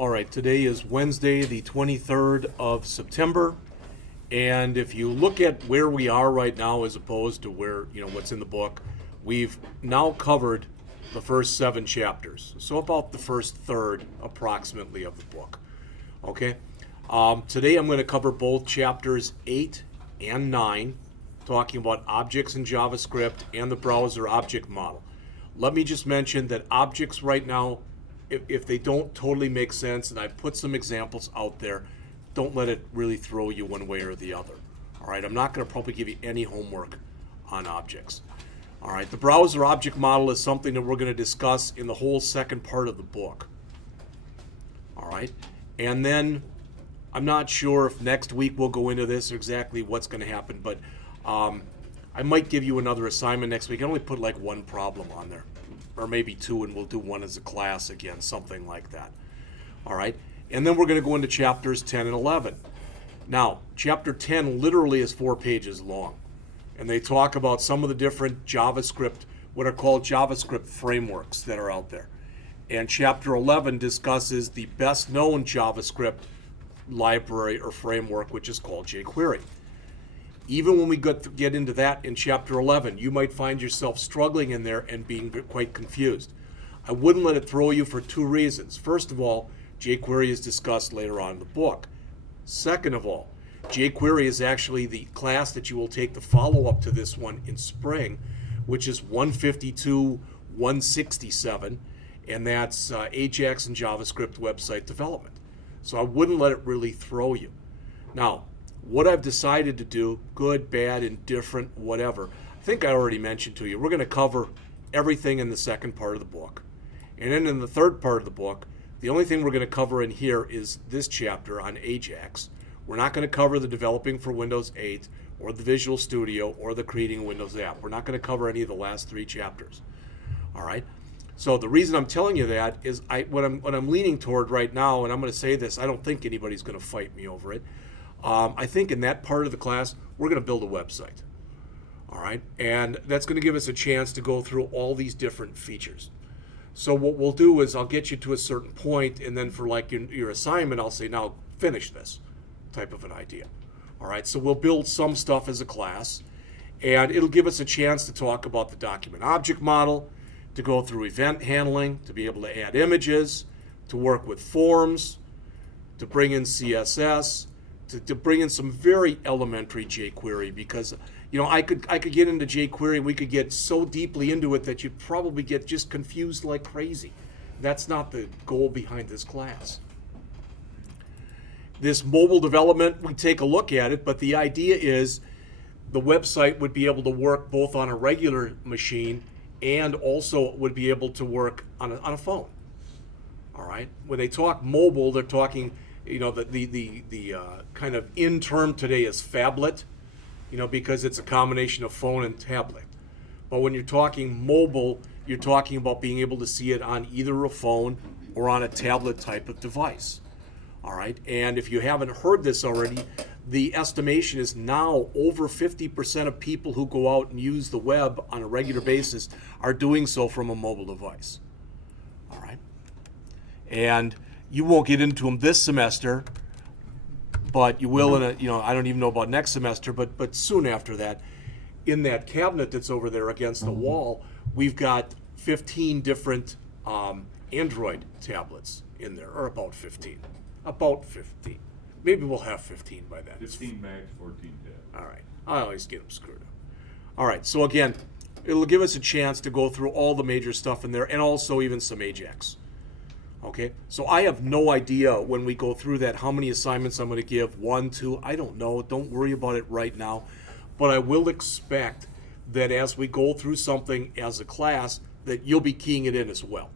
All right, today is Wednesday, the 23rd of September. And if you look at where we are right now as opposed to where, what's in the book, we've now covered the first 7 chapters. So about the first third, approximately, of the book. Okay? Today I'm going to cover both chapters 8 and 9, talking about objects in JavaScript and the browser object model. Let me just mention that objects right now, if they don't totally make sense, and I put some examples out there, don't let it really throw you one way or the other. All right, I'm not going to probably give you any homework on objects. All right, the browser object model is something that we're going to discuss in the whole second part of the book. All right, and then I'm not sure if next week we'll go into this or exactly what's going to happen, but I might give you another assignment next week. I only put like one problem on there, or maybe 2, and we'll do one as a class again, something like that. All right, and then we're going to go into chapters 10 and 11. Now, chapter 10 literally is 4 pages long, and they talk about some of the different JavaScript, what are called JavaScript frameworks that are out there. And chapter 11 discusses the best known JavaScript library or framework, which is called jQuery. Even when we get into that in chapter 11, you might find yourself struggling in there and being quite confused. I wouldn't let it throw you for 2 reasons. First of all, jQuery is discussed later on in the book. Second of all, jQuery is actually the class that you will take the follow-up to this one in spring, which is 152.167, and that's Ajax and JavaScript website development. So I wouldn't let it really throw you. Now, what I've decided to do, good, bad, indifferent, whatever, I think I already mentioned to you, we're going to cover everything in the second part of the book. And then in the third part of the book, the only thing we're going to cover in here is this chapter on Ajax. We're not going to cover the developing for Windows 8 or the Visual Studio or the creating a Windows app. We're not going to cover any of the last 3 chapters. All right? So the reason I'm telling you that is what I'm leaning toward right now, and I'm going to say this, I don't think anybody's going to fight me over it. I think in that part of the class, we're going to build a website. All right? And that's going to give us a chance to go through all these different features. So what we'll do is I'll get you to a certain point, and then for like your assignment, I'll say, now finish this type of an idea. All right, so we'll build some stuff as a class, and it'll give us a chance to talk about the document object model, to go through event handling, to be able to add images, to work with forms, to bring in CSS, to bring in some very elementary jQuery, because I could get into jQuery and we could get so deeply into it that you'd probably get just confused like crazy. That's not the goal behind this class. This mobile development, we take a look at it, but the idea is the website would be able to work both on a regular machine and also would be able to work on a phone. All right. When they talk mobile, they're talking, the kind of in term today is phablet, because it's a combination of phone and tablet. But when you're talking mobile, you're talking about being able to see it on either a phone or on a tablet type of device. All right. And if you haven't heard this already, the estimation is now over 50% of people who go out and use the web on a regular basis are doing so from a mobile device. All right. And you won't get into them this semester, but you will in I don't even know about next semester, but soon after that. In that cabinet that's over there against the wall, we've got 15 different Android tablets in there, or about 15. About 15. Maybe we'll have 15 by then. 15 max, 14 tab. All right. I always get them screwed up. All right. So again, it'll give us a chance to go through all the major stuff in there, and also even some Ajax. Okay. So I have no idea when we go through that how many assignments I'm going to give. 1, 2. I don't know. Don't worry about it right now. But I will expect that as we go through something as a class, that you'll be keying it in as well.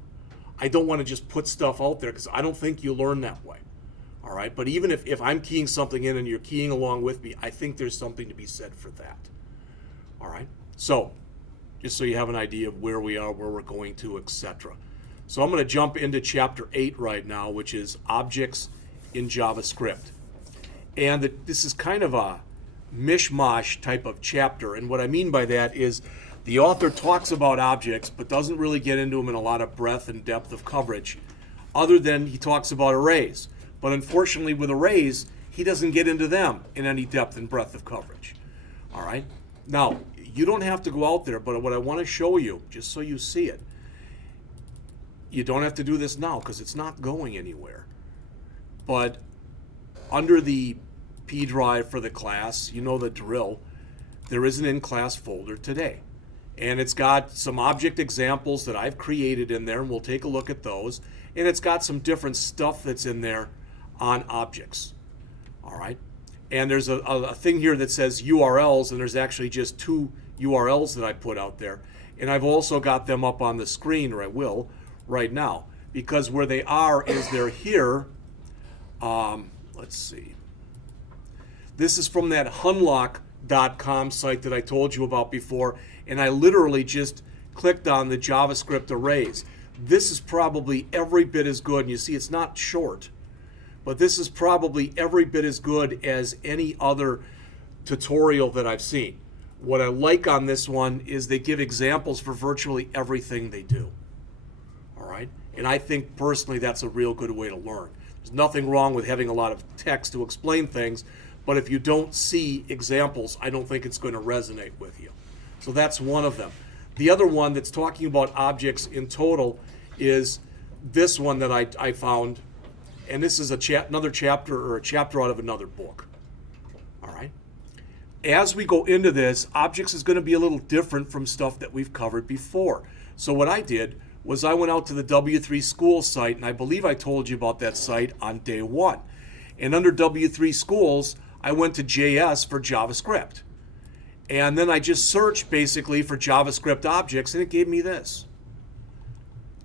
I don't want to just put stuff out there because I don't think you learn that way. All right, but even if I'm keying something in and you're keying along with me, I think there's something to be said for that. All right, so just so you have an idea of where we are, where we're going to, etc. So I'm going to jump into chapter 8 right now, which is objects in JavaScript. And this is kind of a mishmash type of chapter, and what I mean by that is the author talks about objects but doesn't really get into them in a lot of breadth and depth of coverage other than he talks about arrays. But unfortunately with arrays, he doesn't get into them in any depth and breadth of coverage. All right? Now, you don't have to go out there, but what I want to show you, just so you see it, you don't have to do this now because it's not going anywhere. But under the P drive for the class, you know the drill, there is an in-class folder today. And it's got some object examples that I've created in there, and we'll take a look at those. And it's got some different stuff that's in there on objects. All right? And there's a thing here that says URLs, and there's actually just 2 URLs that I put out there. And I've also got them up on the screen, or I will, right now. Because where they are is they're here. Let's see. This is from that hunlock.com site that I told you about before, and I literally just clicked on the JavaScript arrays. This is probably every bit as good, and you see it's not short, but this is probably every bit as good as any other tutorial that I've seen. What I like on this one is they give examples for virtually everything they do. All right? And I think personally that's a real good way to learn. There's nothing wrong with having a lot of text to explain things, but if you don't see examples, I don't think it's going to resonate with you. So that's one of them. The other one that's talking about objects in total is this one that I found, and this is another chapter, or a chapter out of another book. All right? As we go into this, objects is going to be a little different from stuff that we've covered before. So what I did was I went out to the W3 Schools site, and I believe I told you about that site on day 1. And under W3 Schools, I went to JS for JavaScript. And then I just searched basically for JavaScript objects, and it gave me this.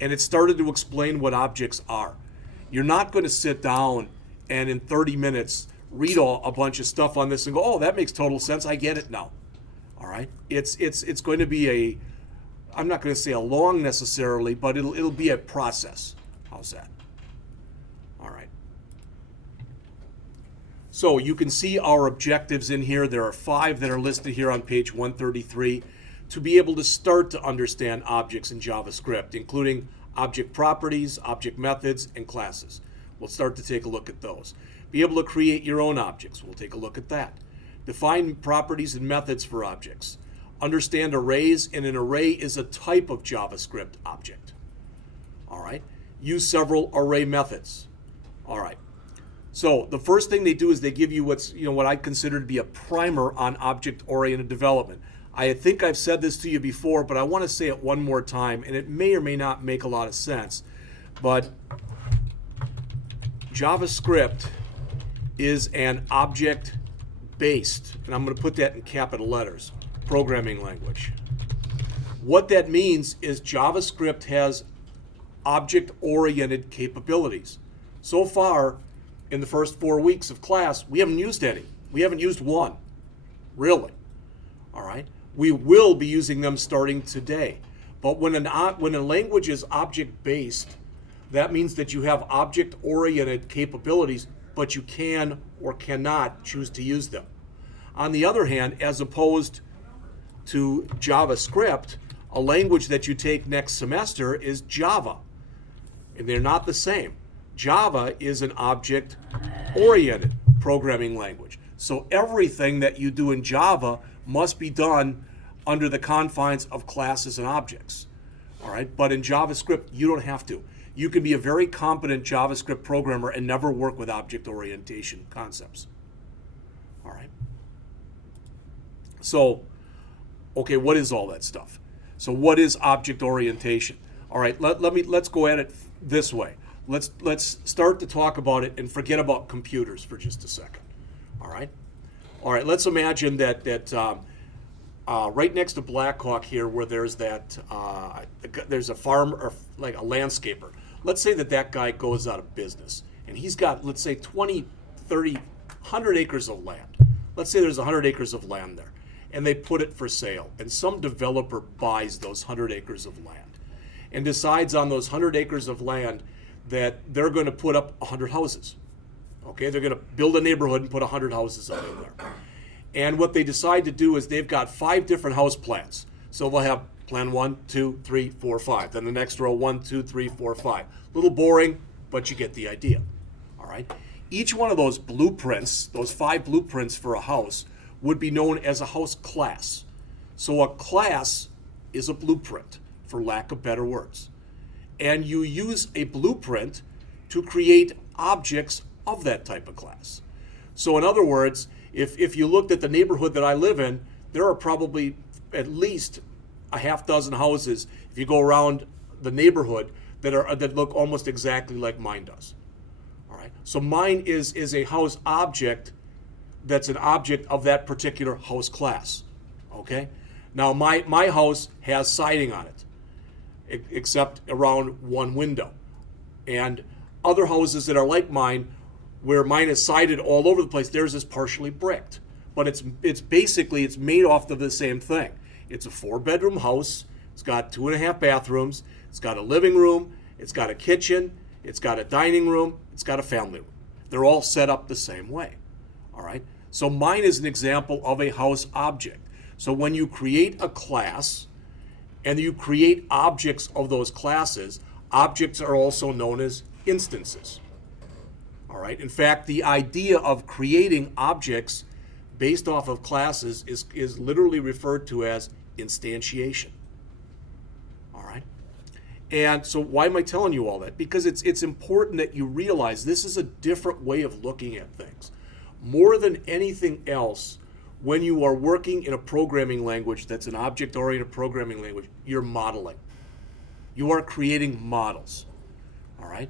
And it started to explain what objects are. You're not going to sit down and in 30 minutes read a bunch of stuff on this and go, oh, that makes total sense. I get it now. All right? It's going to be I'm not going to say a long necessarily, but it'll be a process. How's that? All right. So you can see our objectives in here. There are 5 that are listed here on page 133 to be able to start to understand objects in JavaScript, including object properties, object methods, and classes. We'll start to take a look at those. Be able to create your own objects. We'll take a look at that. Define properties and methods for objects. Understand arrays, and an array is a type of JavaScript object. All right. Use several array methods. All right. So the first thing they do is they give you what I consider to be a primer on object-oriented development. I think I've said this to you before, but I want to say it one more time, and it may or may not make a lot of sense. But JavaScript is an object-based, and I'm going to put that in capital letters, programming language. What that means is JavaScript has object-oriented capabilities. So far, in the first 4 weeks of class, we haven't used any. We haven't used one, really. All right? We will be using them starting today. But when a language is object-based, that means that you have object-oriented capabilities, but you can or cannot choose to use them. On the other hand, as opposed to JavaScript, a language that you take next semester is Java. And they're not the same. Java is an object-oriented programming language. So everything that you do in Java must be done under the confines of classes and objects. All right? But in JavaScript, you don't have to. You can be a very competent JavaScript programmer and never work with object orientation concepts. All right? So, okay, what is all that stuff? So what is object orientation? All right, let's go at it this way. Let's start to talk about it and forget about computers for just a second. All right? All right, let's imagine that right next to Blackhawk here, where there's there's a farm, or like a landscaper. Let's say that guy goes out of business, and he's got, let's say, 20, 30, 100 acres of land. Let's say there's 100 acres of land there, and they put it for sale, and some developer buys those 100 acres of land and decides on those 100 acres of land that they're going to put up 100 houses. Okay, they're going to build a neighborhood and put 100 houses up in there. And what they decide to do is they've got 5 different house plans. So they'll have plan 1, 2, 3, 4, 5. Then the next row, 1, 2, 3, 4, 5. A little boring, but you get the idea. All right. Each one of those blueprints, those 5 blueprints for a house, would be known as a house class. So a class is a blueprint, for lack of better words. And you use a blueprint to create objects of that type of class. So in other words, if you looked at the neighborhood that I live in, there are probably at least a half dozen houses, if you go around the neighborhood, that look almost exactly like mine does. All right. So mine is a house object that's an object of that particular house class. Okay. Now my house has siding on it, except around one window. And other houses that are like mine, where mine is sided all over the place, theirs is partially bricked. But it's basically made off of the same thing. It's a 4-bedroom house. It's got 2.5 bathrooms. It's got a living room. It's got a kitchen. It's got a dining room. It's got a family room. They're all set up the same way. All right. So mine is an example of a house object. So when you create a class and you create objects of those classes, objects are also known as instances. All right. In fact, the idea of creating objects based off of classes is literally referred to as instantiation. All right. And so why am I telling you all that? Because it's important that you realize this is a different way of looking at things. More than anything else, when you are working in a programming language that's an object-oriented programming language, you're modeling. You are creating models. All right.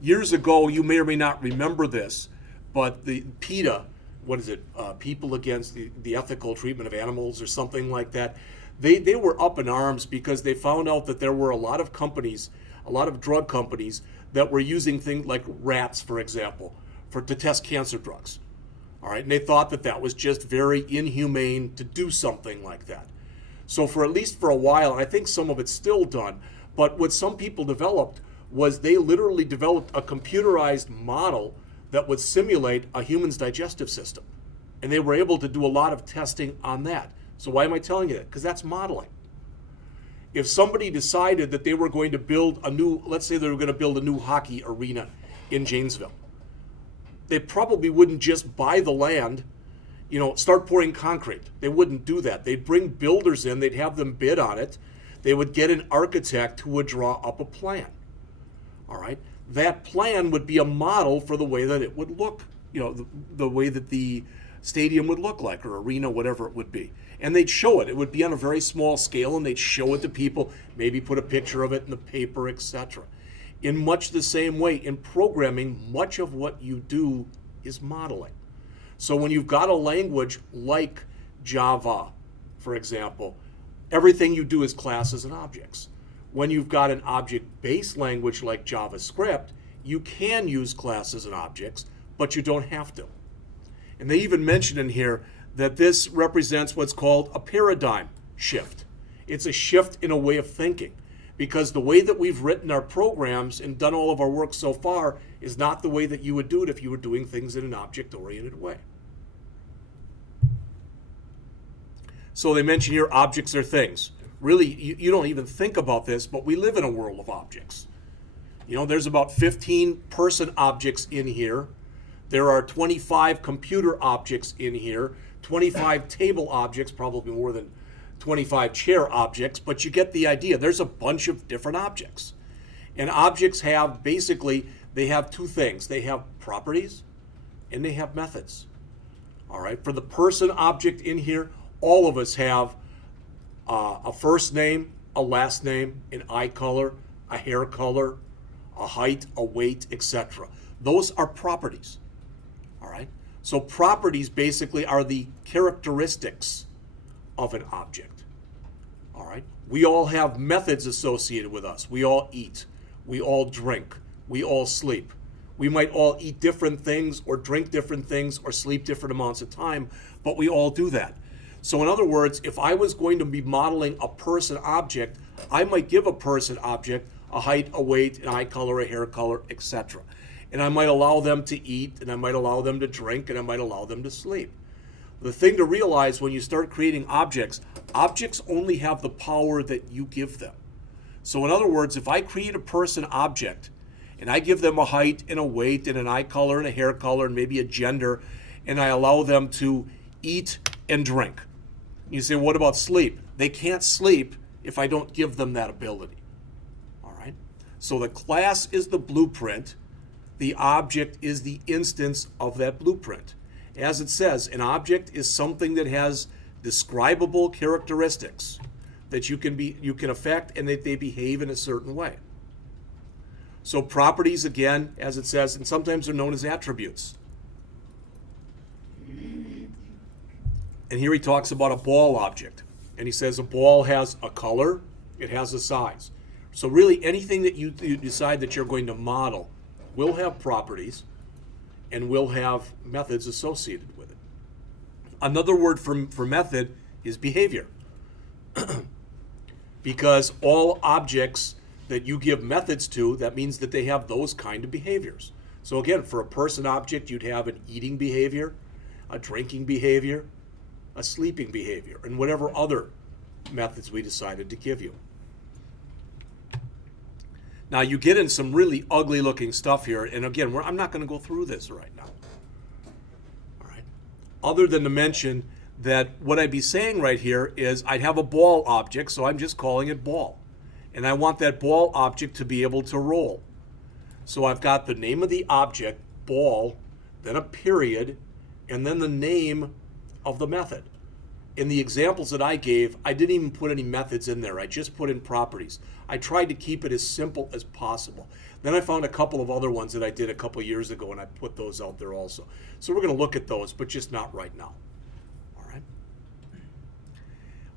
Years ago, you may or may not remember this, but the PETA, what is it? People Against the Ethical Treatment of Animals or something like that. They were up in arms because they found out that there were a lot of companies, a lot of drug companies that were using things like rats, for example, to test cancer drugs. All right, and they thought that was just very inhumane to do something like that. So for at least for a while, and I think some of it's still done, but what some people developed was they literally developed a computerized model that would simulate a human's digestive system. And they were able to do a lot of testing on that. So why am I telling you that? Because that's modeling. If somebody decided that they were going to build let's say they were going to build a new hockey arena in Janesville, they probably wouldn't just buy the land, start pouring concrete. They wouldn't do that. They'd bring builders in, they'd have them bid on it. They would get an architect who would draw up a plan. All right. That plan would be a model for the way that it would look, the way that the stadium would look like, or arena, whatever it would be. And they'd show it. It would be on a very small scale, and they'd show it to people, maybe put a picture of it in the paper, etc. In much the same way, in programming, much of what you do is modeling. So when you've got a language like Java, for example, everything you do is classes and objects. When you've got an object-based language like JavaScript, you can use classes and objects, but you don't have to. And they even mention in here that this represents what's called a paradigm shift. It's a shift in a way of thinking, because the way that we've written our programs and done all of our work so far is not the way that you would do it if you were doing things in an object-oriented way. So they mention here objects are things. Really, you don't even think about this, but we live in a world of objects. There's about 15 person objects in here. There are 25 computer objects in here, 25 table objects, probably more than 25 chair objects, but you get the idea. There's a bunch of different objects. And objects have, basically, they have two things. They have properties and they have methods. All right, for the person object in here, all of us have a first name, a last name, an eye color, a hair color, a height, a weight, etc. Those are properties. All right. So properties basically are the characteristics of an object. All right. We all have methods associated with us. We all eat. We all drink. We all sleep. We might all eat different things or drink different things or sleep different amounts of time, but we all do that. So in other words, if I was going to be modeling a person object, I might give a person object a height, a weight, an eye color, a hair color, etc. And I might allow them to eat, and I might allow them to drink, and I might allow them to sleep. The thing to realize when you start creating objects, objects only have the power that you give them. So in other words, if I create a person object and I give them a height and a weight and an eye color and a hair color and maybe a gender, and I allow them to eat and drink. You say, what about sleep? They can't sleep if I don't give them that ability. All right? So the class is the blueprint. The object is the instance of that blueprint. As it says, an object is something that has describable characteristics that you can affect and that they behave in a certain way. So properties, again, as it says, and sometimes they're known as attributes. And here he talks about a ball object. And he says a ball has a color, it has a size. So really anything that you decide that you're going to model will have properties and will have methods associated with it. Another word for method is behavior. Because all objects that you give methods to, that means that they have those kind of behaviors. So again, for a person object, you'd have an eating behavior, a drinking behavior, a sleeping behavior, and whatever other methods we decided to give you. Now you get in some really ugly looking stuff here, and again, I'm not going to go through this right now. All right. Other than to mention that what I'd be saying right here is I'd have a ball object, so I'm just calling it ball. And I want that ball object to be able to roll. So I've got the name of the object, ball, then a period, and then the name of the method. In the examples that I gave, I didn't even put any methods in there. I just put in properties. I tried to keep it as simple as possible. Then I found a couple of other ones that I did a couple years ago, and I put those out there also. So we're going to look at those, but just not right now. All right.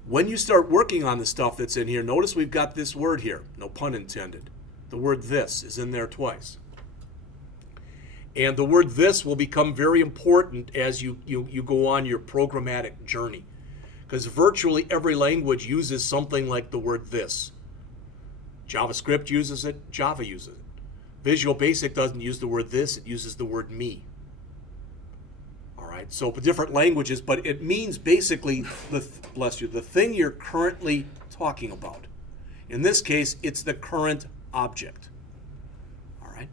When you start working on the stuff that's in here, notice we've got this word here, no pun intended. The word this is in there twice. And the word this will become very important as you go on your programmatic journey. Because virtually every language uses something like the word this. JavaScript uses it, Java uses it. Visual Basic doesn't use the word this, it uses the word me. All right, so different languages, but it means basically, the thing you're currently talking about. In this case, it's the current object. All right,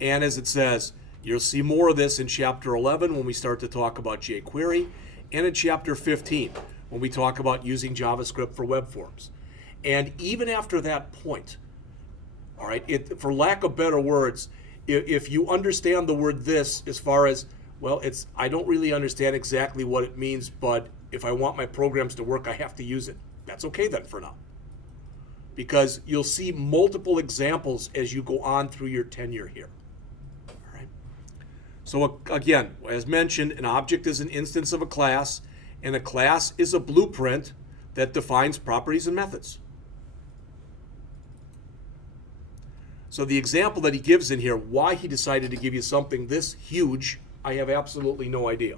and as it says, you'll see more of this in Chapter 11 when we start to talk about jQuery, and in Chapter 15 when we talk about using JavaScript for web forms. And even after that point, all right, for lack of better words, if you understand the word this as far as, well, I don't really understand exactly what it means, but if I want my programs to work, I have to use it. That's okay then for now. Because you'll see multiple examples as you go on through your tenure here. All right. So again, as mentioned, an object is an instance of a class, and a class is a blueprint that defines properties and methods. So the example that he gives in here, why he decided to give you something this huge, I have absolutely no idea.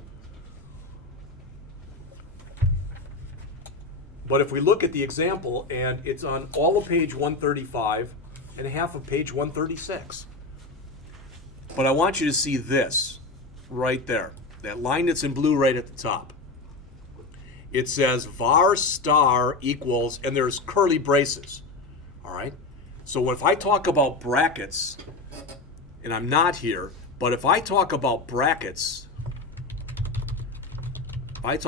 But if we look at the example, and it's on all of page 135 and half of page 136. But I want you to see this right there, that line that's in blue right at the top. It says var star equals, and there's curly braces, all right? So if I talk about brackets, and I'm not here, but if I talk about brackets, I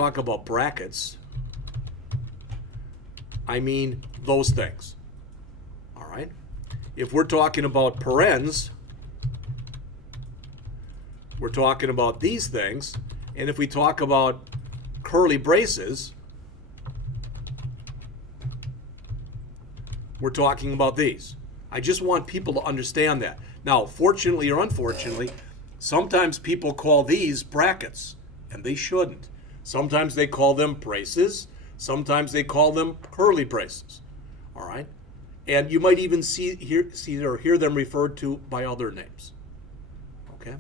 mean those things, all right? If we're talking about parens, we're talking about these things, and if we talk about curly braces, we're talking about these. I just want people to understand that. Now, fortunately or unfortunately, sometimes people call these brackets, and they shouldn't. Sometimes they call them braces. Sometimes they call them curly braces. All right? And you might even hear them referred to by other names. Okay?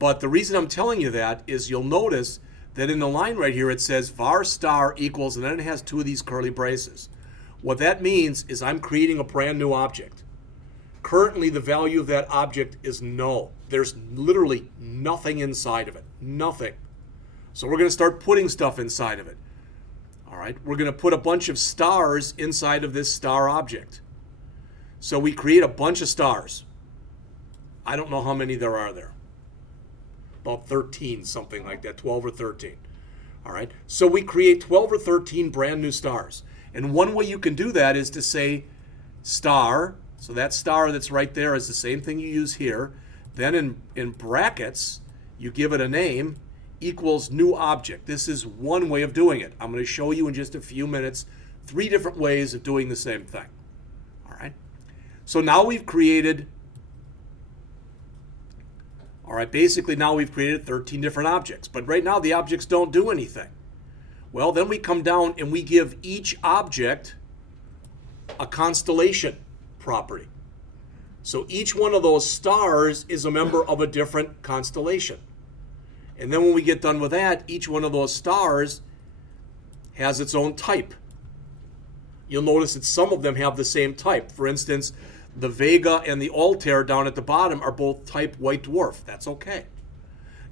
But the reason I'm telling you that is you'll notice that in the line right here it says var star equals, and then it has two of these curly braces. What that means is I'm creating a brand new object. Currently, the value of that object is null. There's literally nothing inside of it. Nothing. So we're going to start putting stuff inside of it. All right? We're going to put a bunch of stars inside of this star object. So we create a bunch of stars. I don't know how many there are there. About 13, something like that, 12 or 13. All right, so we create 12 or 13 brand new stars. And one way you can do that is to say star, so that star that's right there is the same thing you use here. Then in brackets, you give it a name, equals new object. This is one way of doing it. I'm going to show you in just a few minutes 3 different ways of doing the same thing. All right, so now we've created, all right, basically now we've created 13 different objects. But right now the objects don't do anything. Well, then we come down and we give each object a constellation property. So each one of those stars is a member of a different constellation. And then when we get done with that, each one of those stars has its own type. You'll notice that some of them have the same type. For instance, the Vega and the Altair down at the bottom are both type white dwarf. That's okay.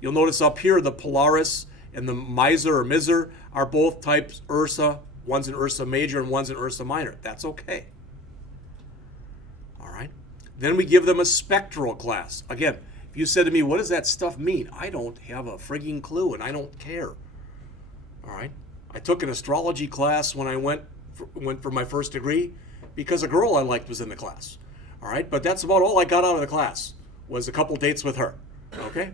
You'll notice up here the Polaris and the Miser are both types Ursa. One's an Ursa Major and one's an Ursa Minor. That's okay. All right. Then we give them a spectral class. Again, if you said to me, what does that stuff mean? I don't have a frigging clue and I don't care. All right. I took an astrology class when I went for my first degree because a girl I liked was in the class. All right, but that's about all I got out of the class was a couple dates with her. Okay?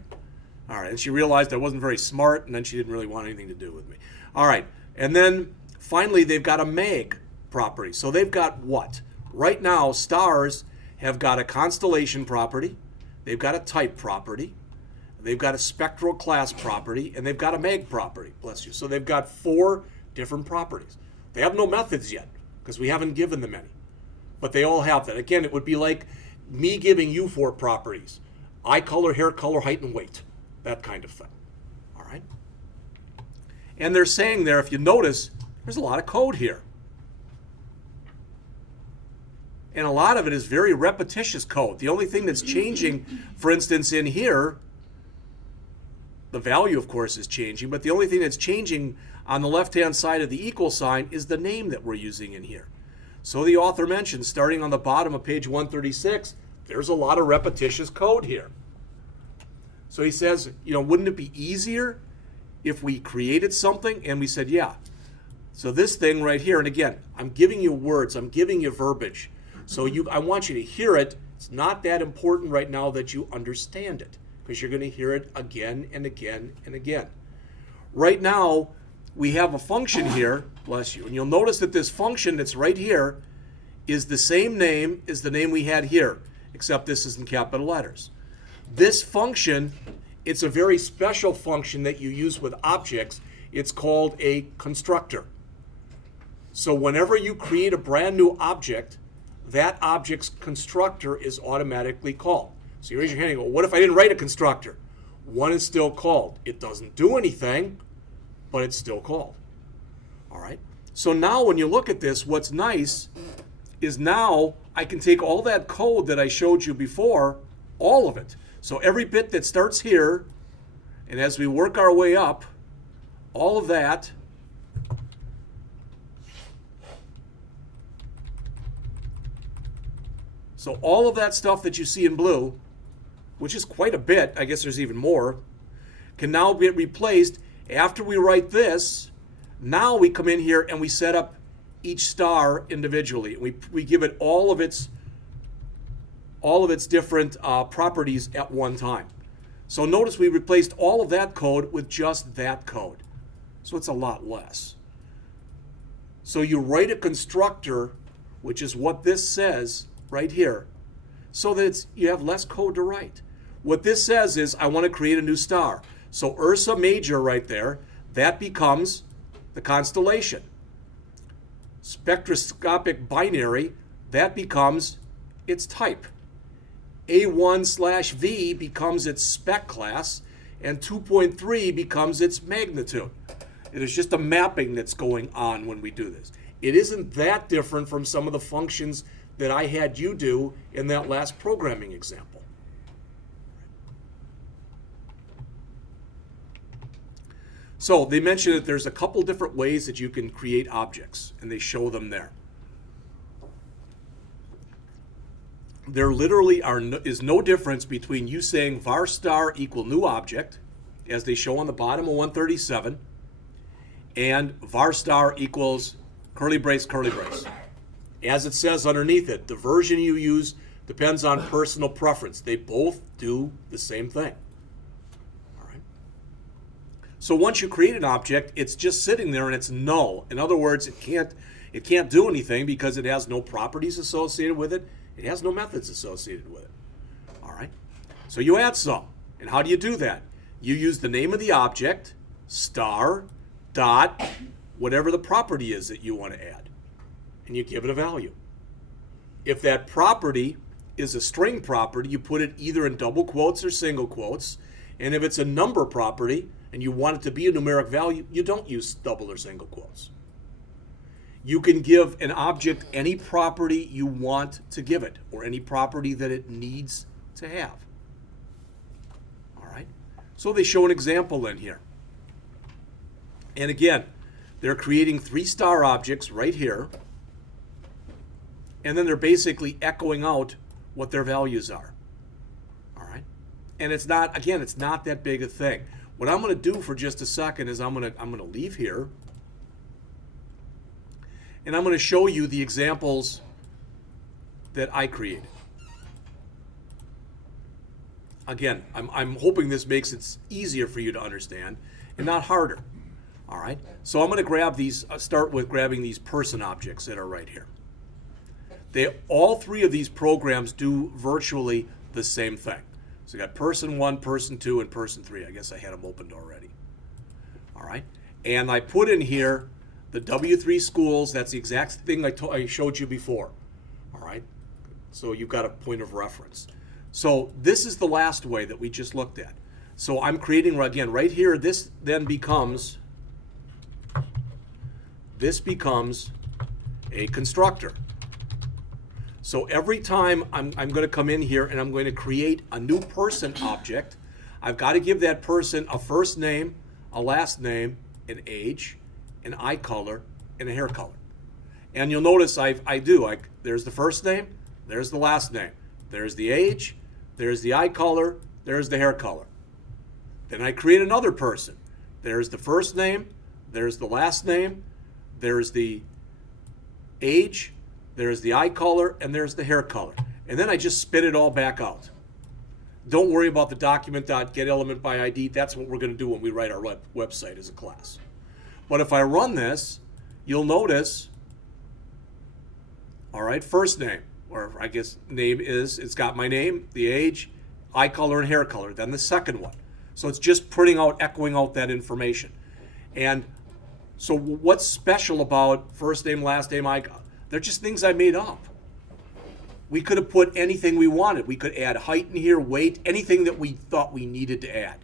All right, and she realized I wasn't very smart, and then she didn't really want anything to do with me. All right, and then finally they've got a mag property. So they've got what? Right now, stars have got a constellation property, they've got a type property, they've got a spectral class property, and they've got a mag property. Bless you. So they've got 4 different properties. They have no methods yet because we haven't given them any. But they all have that. Again, it would be like me giving you 4 properties. Eye color, hair color, height, and weight. That kind of thing. All right? And they're saying there, if you notice, there's a lot of code here. And a lot of it is very repetitious code. The only thing that's changing, for instance, in here, the value, of course, is changing, but the only thing that's changing on the left-hand side of the equal sign is the name that we're using in here. So the author mentions, starting on the bottom of page 136, there's a lot of repetitious code here. So he says, wouldn't it be easier if we created something and we said, yeah. So this thing right here, and again, I'm giving you words, I'm giving you verbiage. So I want you to hear it. It's not that important right now that you understand it, because you're going to hear it again and again and again. Right now, we have a function here, bless you, and you'll notice that this function that's right here is the same name as the name we had here, except this is in capital letters. This function, it's a very special function that you use with objects. It's called a constructor. So whenever you create a brand new object, that object's constructor is automatically called. So you raise your hand and go, what if I didn't write a constructor? One is still called. It doesn't do anything, but it's still called. All right. So now when you look at this, what's nice is now I can take all that code that I showed you before, all of it. So every bit that starts here, and as we work our way up, all of that, so all of that stuff that you see in blue, which is quite a bit, I guess there's even more, can now get replaced. After we write this, now we come in here and we set up each star individually. We give it all of its different properties at one time. So notice we replaced all of that code with just that code. So it's a lot less. So you write a constructor, which is what this says right here, so that you have less code to write. What this says is I want to create a new star. So Ursa Major right there, that becomes the constellation. Spectroscopic binary, that becomes its type. A1/V becomes its spec class, and 2.3 becomes its magnitude. It is just a mapping that's going on when we do this. It isn't that different from some of the functions that I had you do in that last programming example. So they mention that there's a couple different ways that you can create objects, and they show them there. there literally is no difference between you saying var star equal new object, as they show on the bottom of 137, and var star equals curly brace, curly brace. As it says underneath it, the version you use depends on personal preference. They both do the same thing. All right. So once you create an object, it's just sitting there and it's null. In other words, it can't do anything because it has no properties associated with it. It has no methods associated with it. All right. So you add some. And how do you do that? You use the name of the object, star, dot, whatever the property is that you want to add. And you give it a value. If that property is a string property, you put it either in double quotes or single quotes. And if it's a number property and you want it to be a numeric value, you don't use double or single quotes. You can give an object any property you want to give it, or any property that it needs to have. All right? So they show an example in here. And again, they're creating 3-star objects right here. And then they're basically echoing out what their values are. All right? And it's not that big a thing. What I'm going to do for just a second is I'm going to leave here. And I'm going to show you the examples that I created. Again, I'm hoping this makes it easier for you to understand and not harder. All right? So I'm going to grab these, start with grabbing these person objects that are right here. All three of these programs do virtually the same thing. So you got person 1, person 2, and person 3. I guess I had them opened already. All right? And I put in here the W3 schools. That's the exact thing I showed you before. All right? So you've got a point of reference. So this is the last way that we just looked at. So I'm creating, again, right here, this becomes a constructor. So every time I'm going to come in here and I'm going to create a new person object, I've got to give that person a first name, a last name, an age, an eye color, and a hair color. And you'll notice there's the first name, there's the last name, there's the age, there's the eye color, there's the hair color. Then I create another person. There's the first name, there's the last name, there's the age, there's the eye color, and there's the hair color. And then I just spit it all back out. Don't worry about the document.getElementById. That's what we're going to do when we write our website as a class. But if I run this, you'll notice, all right, first name, or I guess name is, it's got my name, the age, eye color, and hair color. Then the second one. So it's just echoing out that information. And so what's special about first name, last name, eye color? They're just things I made up. We could have put anything we wanted. We could add height in here, weight, anything that we thought we needed to add.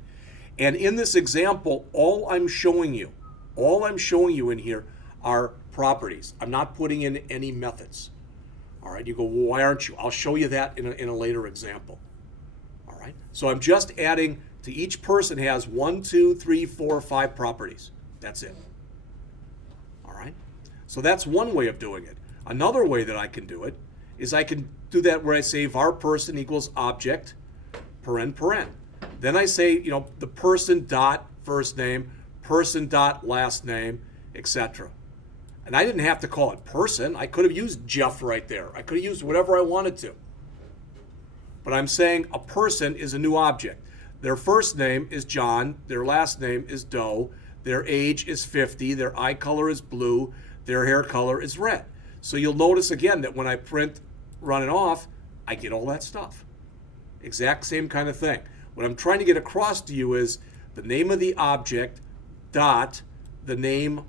And in this example, all I'm showing you in here are properties. I'm not putting in any methods. All right, you go, well, why aren't you? I'll show you that in a later example. All right, so I'm just adding to each person has 1, 2, 3, 4, 5 properties. That's it. All right, so that's one way of doing it. Another way that I can do it is I can do that where I say var person equals object, paren. Then I say, the person dot first name, person dot last name, etc. And I didn't have to call it person. I could have used Jeff right there. I could have used whatever I wanted to. But I'm saying a person is a new object. Their first name is John, their last name is Doe, their age is 50, their eye color is blue, their hair color is red. So you'll notice again that when I run it off, I get all that stuff. Exact same kind of thing. What I'm trying to get across to you is the name of the object dot the name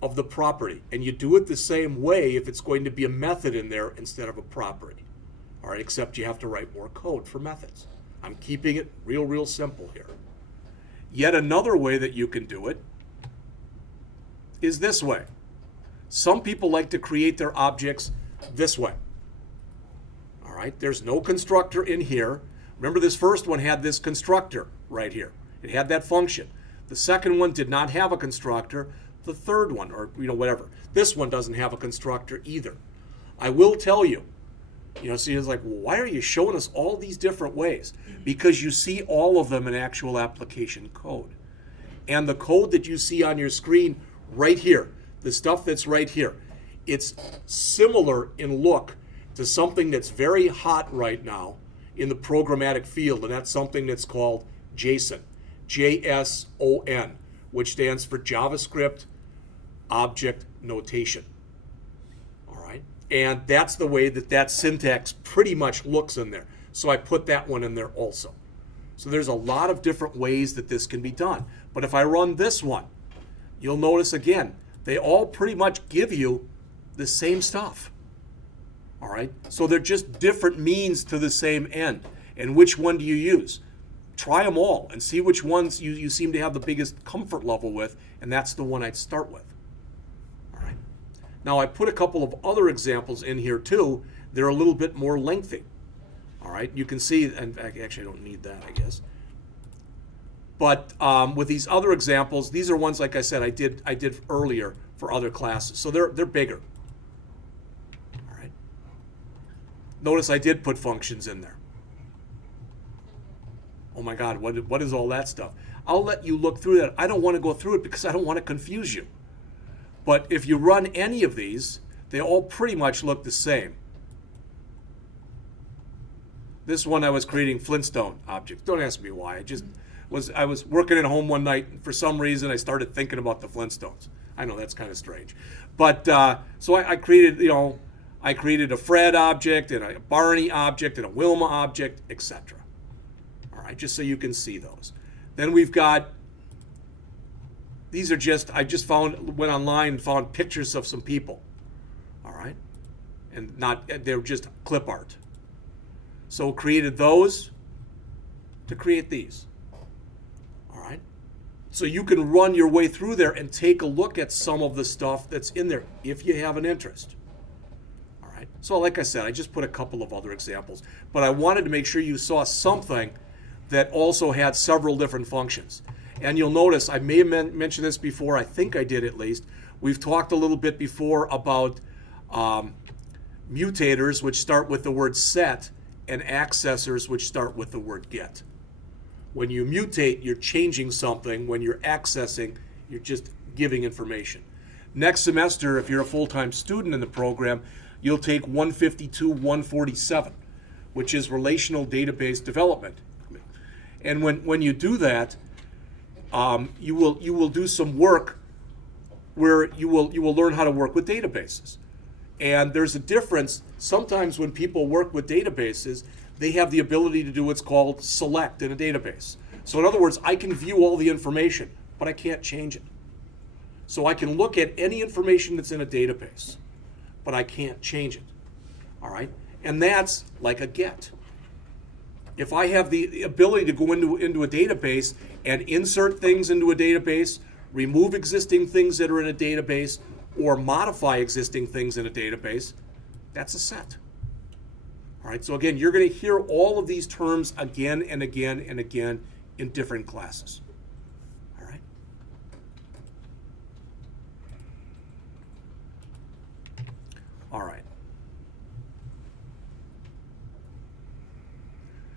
of the property. And you do it the same way if it's going to be a method in there instead of a property. All right, except you have to write more code for methods. I'm keeping it real simple here. Yet another way that you can do it is this way. Some people like to create their objects this way. All right, there's no constructor in here. Remember, this first one had this constructor right here. It had that function. The second one did not have a constructor. The third one, or whatever. This one doesn't have a constructor either. I will tell you You know, so you're like, well, why are you showing us all these different ways? Because you see all of them in actual application code. And the code that you see on your screen right here, the stuff that's right here, it's similar in look to something that's very hot right now in the programmatic field, and that's something that's called JSON, J-S-O-N, which stands for JavaScript Object Notation. All right, and that's the way that that syntax pretty much looks in there. So I put that one in there also. So there's a lot of different ways that this can be done. But if I run this one, you'll notice again, they all pretty much give you the same stuff. All right, so they're just different means to the same end. And which one do you use? Try them all and see which ones you seem to have the biggest comfort level with, and that's the one I'd start with. All right. Now I put a couple of other examples in here too. They're a little bit more lengthy. All right, you can see, and actually I don't need that, I guess. But with these other examples, these are ones, like I said, I did earlier for other classes, so they're bigger. All right. Notice I did put functions in there. Oh my God, what is all that stuff? I'll let you look through that. I don't want to go through it because I don't want to confuse you. But if you run any of these, they all pretty much look the same. This one I was creating Flintstone objects. Don't ask me why. I was working at home one night, and for some reason I started thinking about the Flintstones. I know that's kind of strange, but so I created, I created a Fred object and a Barney object and a Wilma object, etc. All right, just so you can see those. Then we've got, these are just, went online and found pictures of some people. All right, and they're just clip art. So created those to create these. All right. So you can run your way through there and take a look at some of the stuff that's in there if you have an interest. All right. So like I said, I just put a couple of other examples, but I wanted to make sure you saw something that also had several different functions. And you'll notice, I may have mentioned this before, I think I did at least. We've talked a little bit before about mutators, which start with the word set, and accessors, which start with the word get. When you mutate, you're changing something. When you're accessing, you're just giving information. Next semester, if you're a full-time student in the program, you'll take 152-147, which is relational database development. And when you do that, you will do some work where you will learn how to work with databases. And there's a difference. Sometimes when people work with databases, they have the ability to do what's called select in a database. So in other words, I can view all the information, but I can't change it. So I can look at any information that's in a database, but I can't change it. All right? And that's like a get. If I have the ability to go into a database and insert things into a database, remove existing things that are in a database, or modify existing things in a database, that's a set. All right, so again, you're going to hear all of these terms again and again and again in different classes. All right. All right.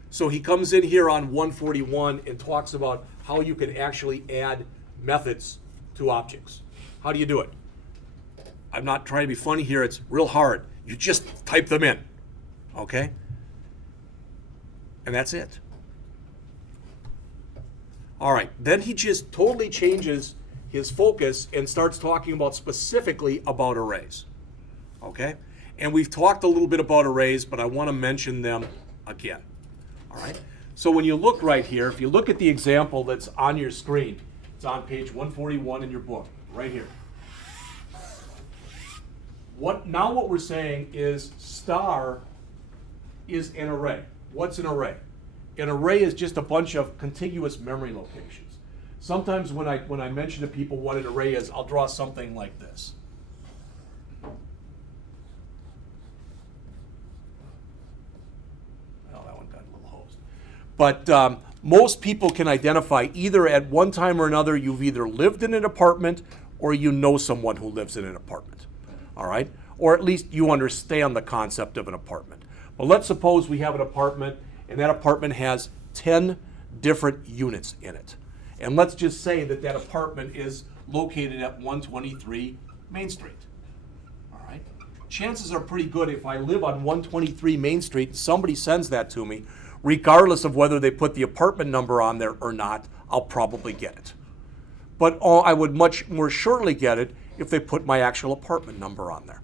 So he comes in here on 141 and talks about how you can actually add methods to objects. How do you do it? I'm not trying to be funny here. It's real hard. You just type them in, okay? And that's it. All right, then he just totally changes his focus and starts talking about specifically about arrays, okay? And we've talked a little bit about arrays, but I want to mention them again, all right? So when you look right here, if you look at the example that's on your screen, it's on page 141 in your book, right here. Now what we're saying is star is an array. What's an array? An array is just a bunch of contiguous memory locations. Sometimes when I mention to people what an array is, I'll draw something like this. Well, that one got a little hosed. But most people can identify either at one time or another you've either lived in an apartment or you know someone who lives in an apartment. All right? Or at least you understand the concept of an apartment. Well, let's suppose we have an apartment, and that apartment has 10 different units in it. And let's just say that that apartment is located at 123 Main Street. All right? Chances are pretty good if I live on 123 Main Street and somebody sends that to me, regardless of whether they put the apartment number on there or not, I'll probably get it. But I would much more surely get it if they put my actual apartment number on there.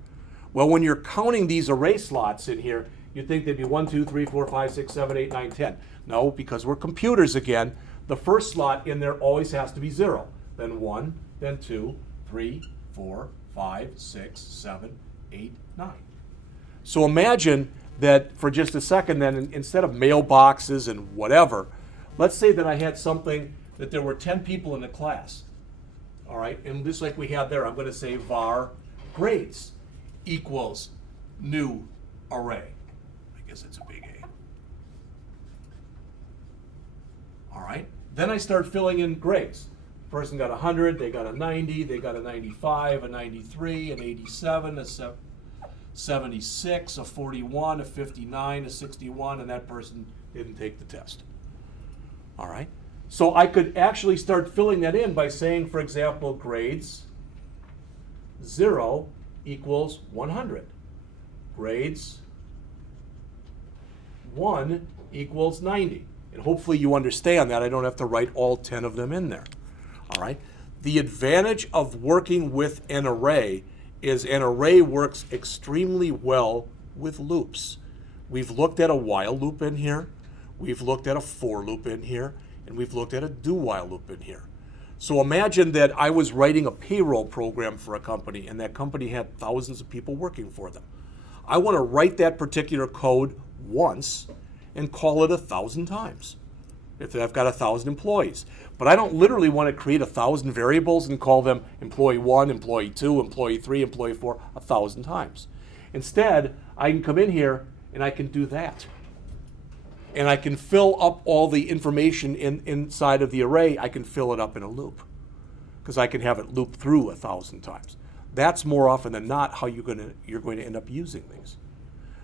Well, when you're counting these array slots in here, you'd think they'd be 1, 2, 3, 4, 5, 6, 7, 8, 9, 10. No, because we're computers again, the first slot in there always has to be 0. Then 1, then 2, 3, 4, 5, 6, 7, 8, 9. So imagine that for just a second then, instead of mailboxes and whatever, let's say that I had something that there were 10 people in the class. All right, and just like we had there, I'm going to say var grades equals new array. I guess it's a big A. All right, then I start filling in grades. Person got 100, they got a 90, they got a 95, a 93, an 87, a 76, a 41, a 59, a 61, and that person didn't take the test. All right, so I could actually start filling that in by saying, for example, grades 0 equals 100. Grades 1 equals 90. And hopefully you understand that I don't have to write all 10 of them in there. All right. The advantage of working with an array is an array works extremely well with loops. We've looked at a while loop in here, we've looked at a for loop in here, and we've looked at a do while loop in here. So imagine that I was writing a payroll program for a company, and that company had thousands of people working for them. I want to write that particular code once and call it 1,000 times if I've got 1,000 employees. But I don't literally want to create 1,000 variables and call them employee 1, employee 2, employee 3, employee 4 1,000 times. Instead, I can come in here and I can do that. And I can fill up all the information inside of the array. I can fill it up in a loop because I can have it loop through 1,000 times. That's more often than not how you're going to end up using these.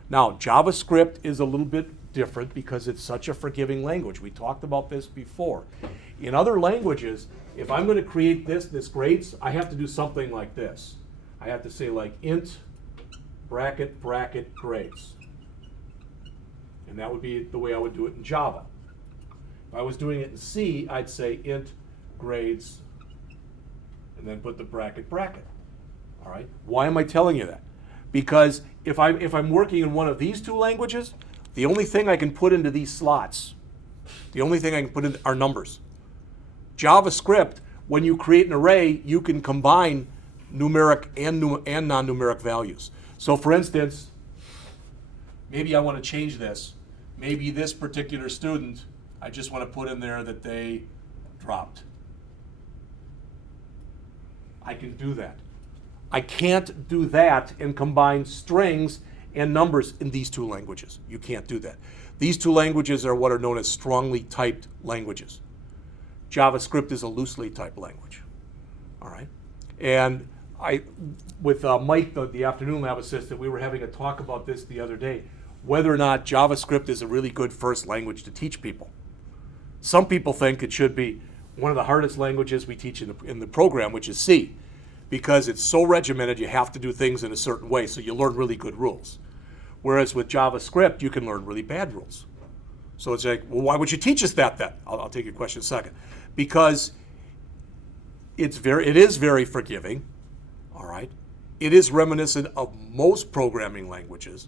Now, JavaScript is a little bit different because it's such a forgiving language. We talked about this before. In other languages, if I'm going to create this grades, I have to do something like this. I have to say like int bracket bracket grades. And that would be the way I would do it in Java. If I was doing it in C, I'd say int grades and then put the bracket bracket. All right? Why am I telling you that? Because if I'm working in one of these two languages, the only thing I can put into these slots, the only thing I can put in are numbers. JavaScript, when you create an array, you can combine numeric and non-numeric values. So for instance, maybe I want to change this. Maybe this particular student, I just want to put in there that they dropped. I can do that. I can't do that and combine strings and numbers in these two languages. You can't do that. These two languages are what are known as strongly typed languages. JavaScript is a loosely typed language. All right? And with Mike, the afternoon lab assistant, we were having a talk about this the other day, whether or not JavaScript is a really good first language to teach people. Some people think it should be one of the hardest languages we teach in the program, which is C, because it's so regimented, you have to do things in a certain way, so you learn really good rules. Whereas with JavaScript, you can learn really bad rules. So it's like, well, why would you teach us that then? I'll take your question in a second. Because it is very forgiving, all right? It is reminiscent of most programming languages,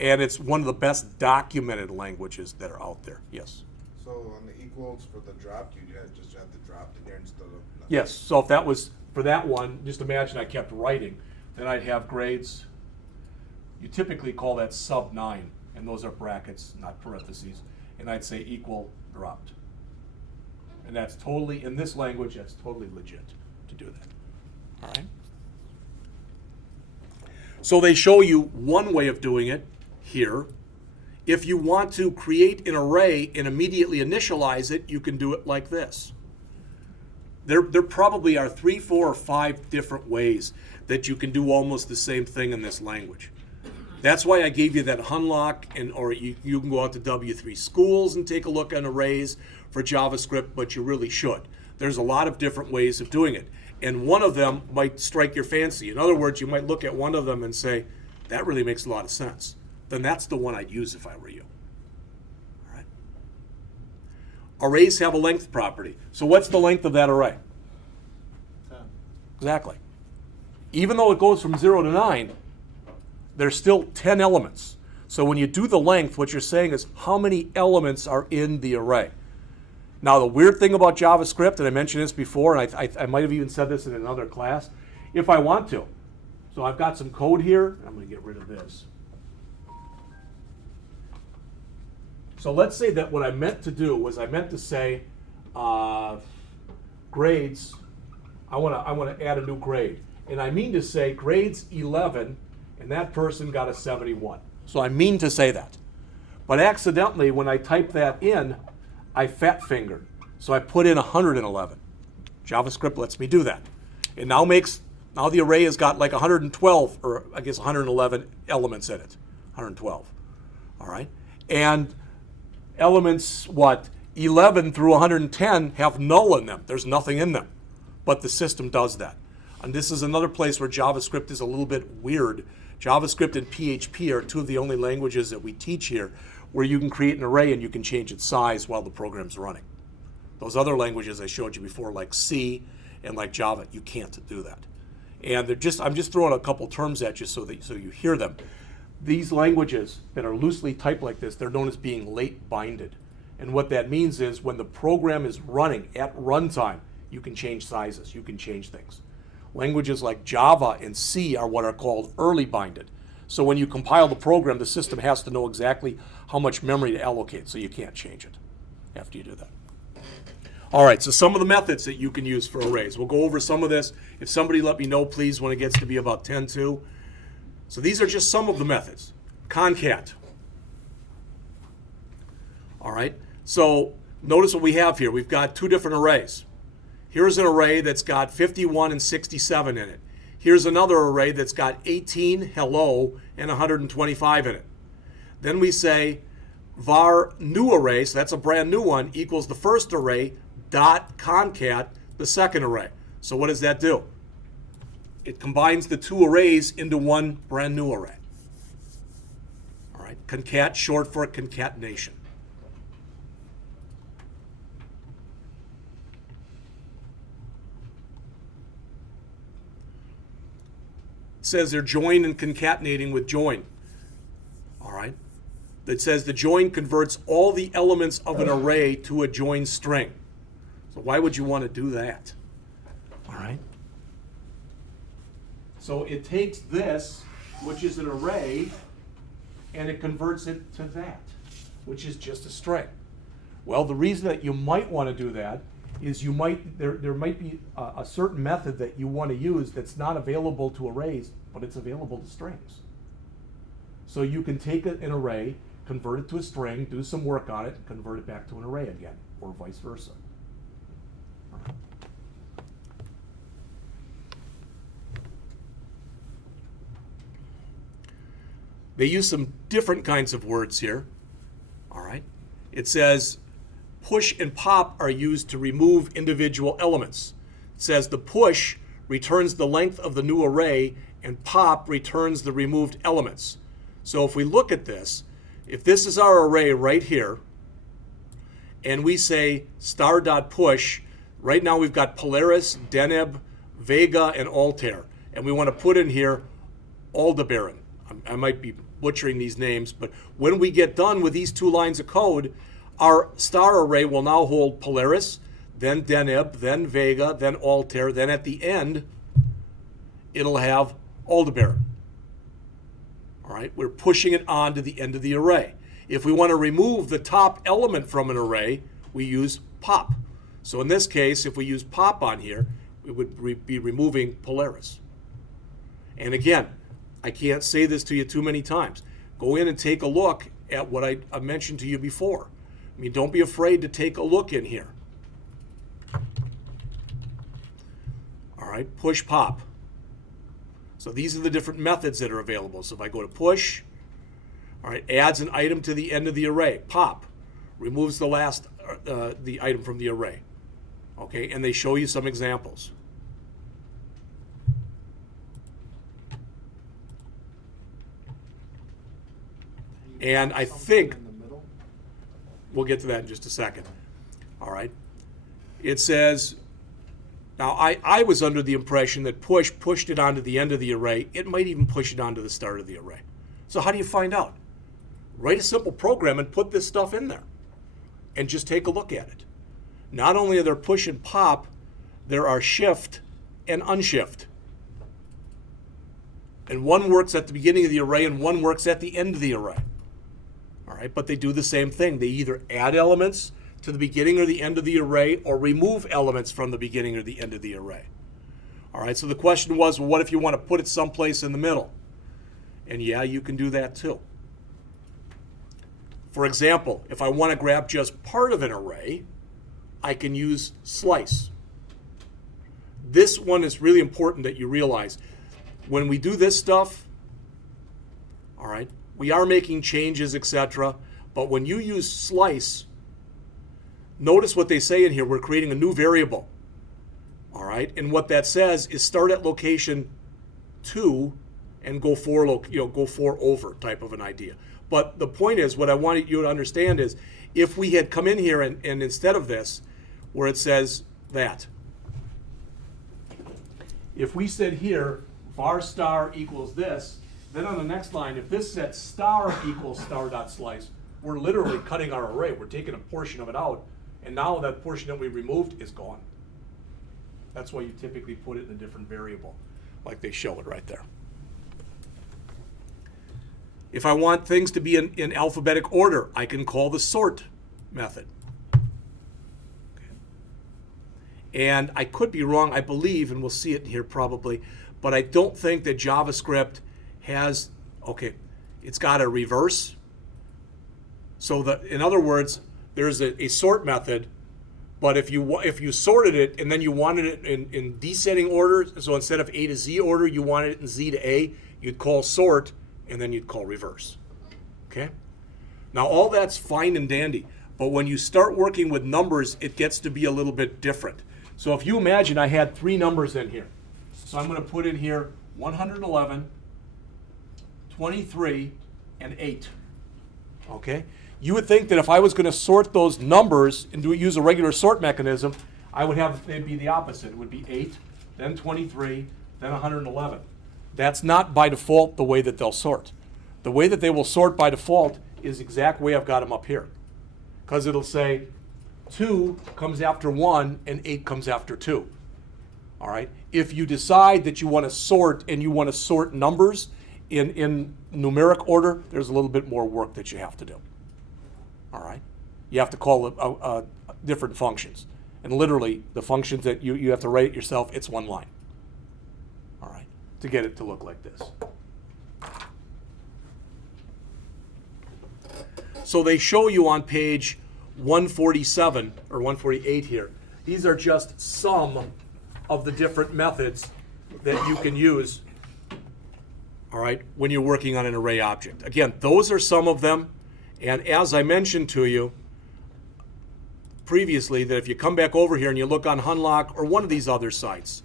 and it's one of the best documented languages that are out there. Yes? So on the equals for the dropped, you just have the dropped in there instead of nothing. Yes, so if that was, for that one, just imagine I kept writing, then I'd have grades. You typically call that sub 9, and those are brackets, not parentheses, and I'd say equal dropped. And that's totally, in this language, that's totally legit to do that. All right? So they show you one way of doing it here. If you want to create an array and immediately initialize it, you can do it like this. There probably are 3, 4, or 5 different ways that you can do almost the same thing in this language. That's why I gave you that Hunlock, or you can go out to W3 Schools and take a look at arrays for JavaScript, but you really should. There's a lot of different ways of doing it. And one of them might strike your fancy. In other words, you might look at one of them and say, that really makes a lot of sense. Then that's the one I'd use if I were you. All right. Arrays have a length property. So what's the length of that array? 10. Exactly. Even though it goes from 0 to 9, there's still 10 elements. So when you do the length, what you're saying is how many elements are in the array. Now, the weird thing about JavaScript, and I mentioned this before, and I might have even said this in another class, if I want to. So I've got some code here. I'm going to get rid of this. So let's say that what I meant to do was I meant to say grades. I want to add a new grade. And I mean to say grades 11, and that person got a 71. So I mean to say that. But accidentally, when I type that in, I fat fingered. So I put in 111. JavaScript lets me do that. It now the array has got like 112, or I guess 111 elements in it. 112. All right? And elements, 11 through 110 have null in them. There's nothing in them. But the system does that. And this is another place where JavaScript is a little bit weird. JavaScript and PHP are two of the only languages that we teach here where you can create an array and you can change its size while the program's running. Those other languages I showed you before, like C and like Java, you can't do that. And I'm just throwing a couple terms at you so you hear them. These languages that are loosely typed like this, they're known as being late binded. And what that means is when the program is running at runtime, you can change sizes, you can change things. Languages like Java and C are what are called early binded. So when you compile the program, the system has to know exactly how much memory to allocate, so you can't change it after you do that. All right, so some of the methods that you can use for arrays. We'll go over some of this. If somebody let me know, please, when it gets to be about 10-2. So these are just some of the methods. Concat. All right, so notice what we have here. We've got two different arrays. Here's an array that's got 51 and 67 in it. Here's another array that's got 18, hello, and 125 in it. Then we say var new array, so that's a brand new one, equals the first array dot concat the second array. So what does that do? It combines the two arrays into one brand new array. All right, concat, short for concatenation. It says they're join and concatenating with join. All right. It says the join converts all the elements of an array to a join string. So why would you want to do that? All right. So it takes this, which is an array, and it converts it to that, which is just a string. Well, the reason that you might want to do that is there might be a certain method that you want to use that's not available to arrays, but it's available to strings. So you can take an array, convert it to a string, do some work on it, and convert it back to an array again, or vice versa. They use some different kinds of words here. All right. It says push and pop are used to remove individual elements. It says the push returns the length of the new array and pop returns the removed elements. So if we look at this, if this is our array right here, and we say star.push, right now we've got Polaris, Deneb, Vega, and Altair. And we want to put in here Aldebaran. I might be butchering these names, but when we get done with these two lines of code, our star array will now hold Polaris, then Deneb, then Vega, then Altair, then at the end, it'll have Aldebaran. All right, we're pushing it on to the end of the array. If we want to remove the top element from an array, we use pop. So in this case, if we use pop on here, we would be removing Polaris. And again, I can't say this to you too many times. Go in and take a look at what I mentioned to you before. I mean, don't be afraid to take a look in here. All right, push pop. So these are the different methods that are available. So if I go to push, All right, adds an item to the end of the array. Pop, removes the last the item from the array. Okay, and they show you some examples. And I think we'll get to that in just a second. All right. It says, now I was under the impression that push pushed it onto the end of the array. It might even push it onto the start of the array. So how do you find out? Write a simple program and put this stuff in there and just take a look at it. Not only are there push and pop, there are shift and unshift. And one works at the beginning of the array and one works at the end of the array. All right, but they do the same thing. They either add elements to the beginning or the end of the array or remove elements from the beginning or the end of the array. All right, so the question was, well, what if you want to put it someplace in the middle? And yeah, you can do that too. For example, if I want to grab just part of an array, I can use slice. This one is really important that you realize. When we do this stuff, all right, we are making changes, etc. But when you use slice, notice what they say in here. We're creating a new variable. All right, and what that says is start at location 2 and go 4 over type of an idea. But the point is, what I wanted you to understand is, if we had come in here and instead of this, where it says that, if we said here var star equals this, then on the next line, if this said star equals star dot slice, we're literally cutting our array. We're taking a portion of it out, and now that portion that we removed is gone. That's why you typically put it in a different variable, like they show it right there. If I want things to be in alphabetic order, I can call the sort method. Okay. And I could be wrong, I believe, and we'll see it here probably, but I don't think that JavaScript has, okay, it's got a reverse. So that, in other words, there's a sort method, but if you sorted it and then you wanted it in descending order, so instead of A to Z order, you wanted it in Z to A, you'd call sort, and then you'd call reverse. Okay? Now all that's fine and dandy, but when you start working with numbers, it gets to be a little bit different. So if you imagine I had 3 numbers in here. So I'm going to put in here 111, 23, and 8. Okay? You would think that if I was going to sort those numbers and use a regular sort mechanism, I would have, it'd be the opposite. It would be 8, then 23, then 111. That's not by default the way that they'll sort. The way that they will sort by default is the exact way I've got them up here. Because it'll say 2 comes after 1 and 8 comes after 2. All right? If you decide that you want to sort and you want to sort numbers in numeric order, there's a little bit more work that you have to do. All right? You have to call different functions. And literally, the functions that you have to write it yourself, it's one line. All right? To get it to look like this. So they show you on page 147 or 148 here. These are just some of the different methods that you can use, all right, when you're working on an array object. Again, those are some of them. And as I mentioned to you previously, that if you come back over here and you look on Hunlock or one of these other sites,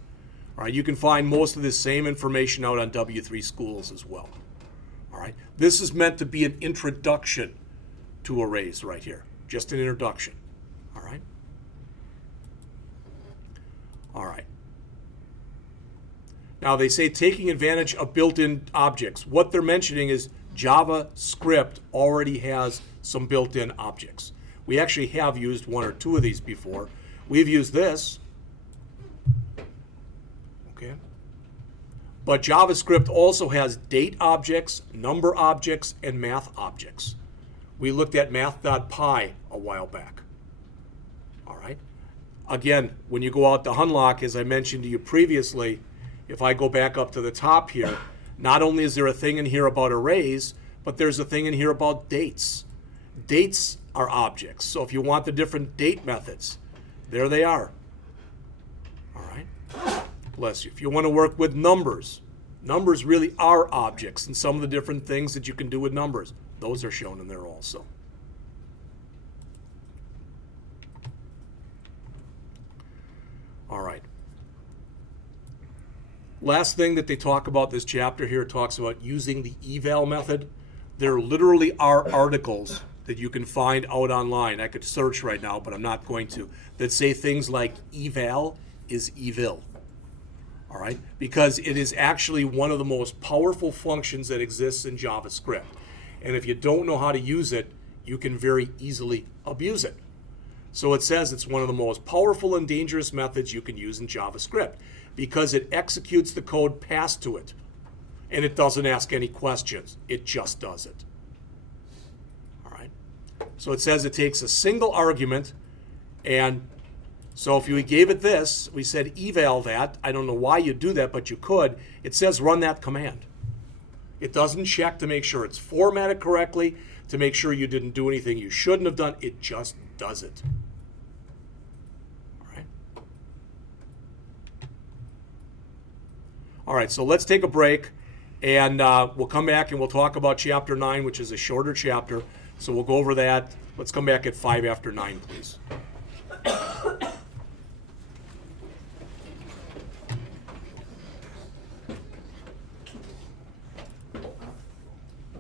all right, you can find most of this same information out on W3 Schools as well. All right, this is meant to be an introduction to arrays right here, just an introduction. All right. All right. Now they say taking advantage of built-in objects. What they're mentioning is JavaScript already has some built-in objects. We actually have used 1 or 2 of these before. We've used this. Okay. But JavaScript also has date objects, number objects, and math objects. We looked at math.py a while back. All right. Again, when you go out to Hunlock, as I mentioned to you previously, if I go back up to the top here, not only is there a thing in here about arrays, but there's a thing in here about dates. Dates are objects. So if you want the different date methods, there they are. All right. Bless you. If you want to work with numbers, numbers really are objects, and some of the different things that you can do with numbers, those are shown in there also. All right. Last thing that they talk about this chapter here talks about using the eval method. There literally are articles that you can find out online. I could search right now, but I'm not going to, that say things like eval is evil. All right? Because it is actually one of the most powerful functions that exists in JavaScript. And if you don't know how to use it, you can very easily abuse it. So it says it's one of the most powerful and dangerous methods you can use in JavaScript because it executes the code passed to it. And it doesn't ask any questions. It just does it. All right? So it says it takes a single argument, and so if we gave it this, we said eval that. I don't know why you do that, but you could. It says run that command. It doesn't check to make sure it's formatted correctly, to make sure you didn't do anything you shouldn't have done. It just does it. All right. All right, so let's take a break, and we'll come back and we'll talk about Chapter 9, which is a shorter chapter. So we'll go over that. Let's come back at 5 after 9, please.